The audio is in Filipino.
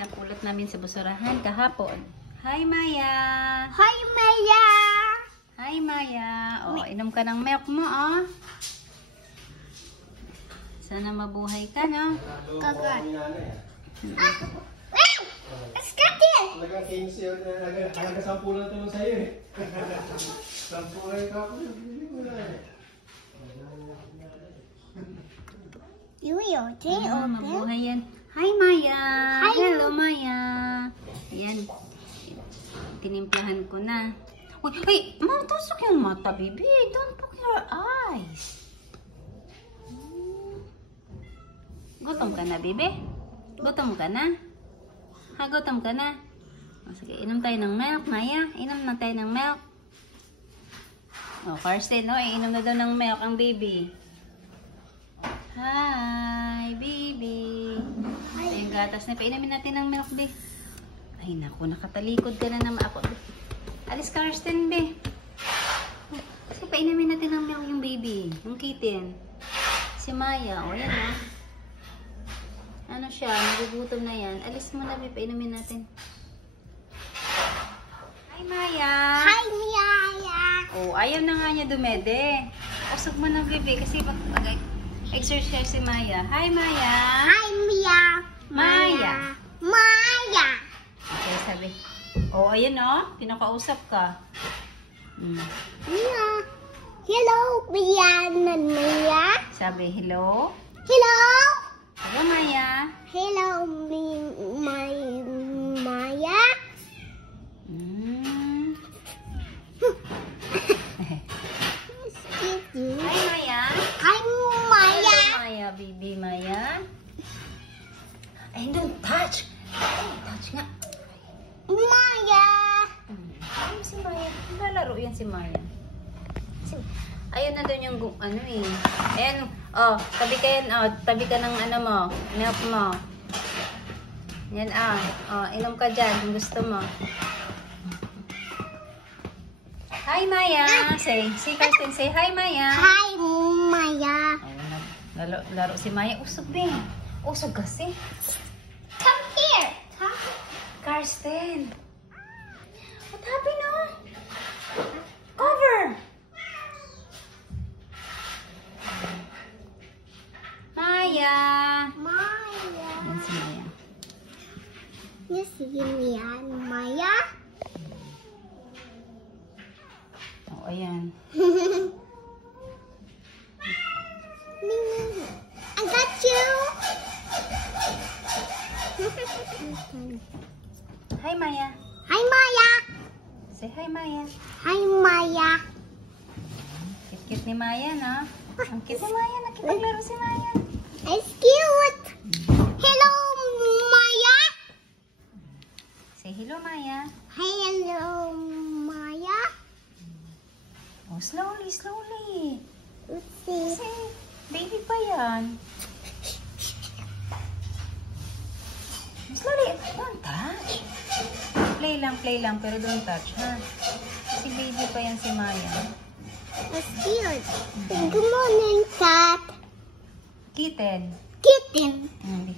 napulot namin sa basurahan kahapon. Hi, Maya! Hi, Maya! Hi, Maya! O, inom ka ng milk mo, oh. Sana mabuhay ka, no? Kagat. Let's get it! Talagang 15 yun. Halaga 10 lang ito sa'yo eh. 10 lang ito ako. Mabuhay yan. Hi, Maya! Hi. Hello, Maya! Ayan. Tinimplahan ko na. Uy, ay! Matusok yung mata, baby. Don't poke your eyes. Gutom ka na, baby? Gutom ka na? Ha, gutom ka na? O, sige, inom tayo ng milk, Maya. Inom na tayo ng milk. O, Karsten, no? Inom na daw ng milk ang baby. Hi, baby. Ay, yung gatas na. Painamin natin ng milk, be. Ay, naku, nakatalikod ka na naman ako. Alis, Karsten, be. Kasi painamin natin ng milk yung baby. Yung kitten. Si Maya. O, yan, ha. Ano siya? Nagugutom na yan. Alis mo na, be. Painamin natin. Hi, Maya. Hi, Maya! Oh, ayaw na nga niya dumede. Usog mo na, baby. Kasi exercise si Maya. Hi, Maya. Hi, Mia! Maya. Maya! Okay, sabi. Oh, ayun, oh. Pinakausap ka. Mia! Hello, Mia! Mia! Sabi, hello. Hello! Hello, Maya. Hello, Maya! Mm. Excuse you. Hi, Maya. Hi, Maya! Hello, Maya, baby Maya. Ay, don't touch. Ay, touch nga. Maya! Ano si Maya? Lalaro yan si Maya. Ayun na doon yung ano eh. Ayan, oh, tabi ka yan, oh, tabi ka ng ano mo, milk mo. Yan, oh, inom ka dyan kung gusto mo. Hi, Maya. Say Karsten, say hi, Maya. Hi, Maya! Ayun, laro si Maya. Usog din. Usog kasi. Come here! Karsten. What happened, no? Cover! Maya! Maya! Yan si Maya. You see Mia, Maya? Oh, ayan. I got you! Hi, Maya. Hi, Maya! Say hi, Maya. Hi, Maya! Cute ni Maya, no? Ang cute ni Maya. Nakipaglaro si Maya. It's cute! Hello, Maya! Say hello, Maya. Hello, Maya! Oh, slowly, slowly. Let's see. Kasi baby pa yan. Slowly. Don't touch. Play lang. Pero don't touch, ha? Kasi baby pa yan si Maya. It's cute. Good morning, cat. Kitten. Kitten. Hindi.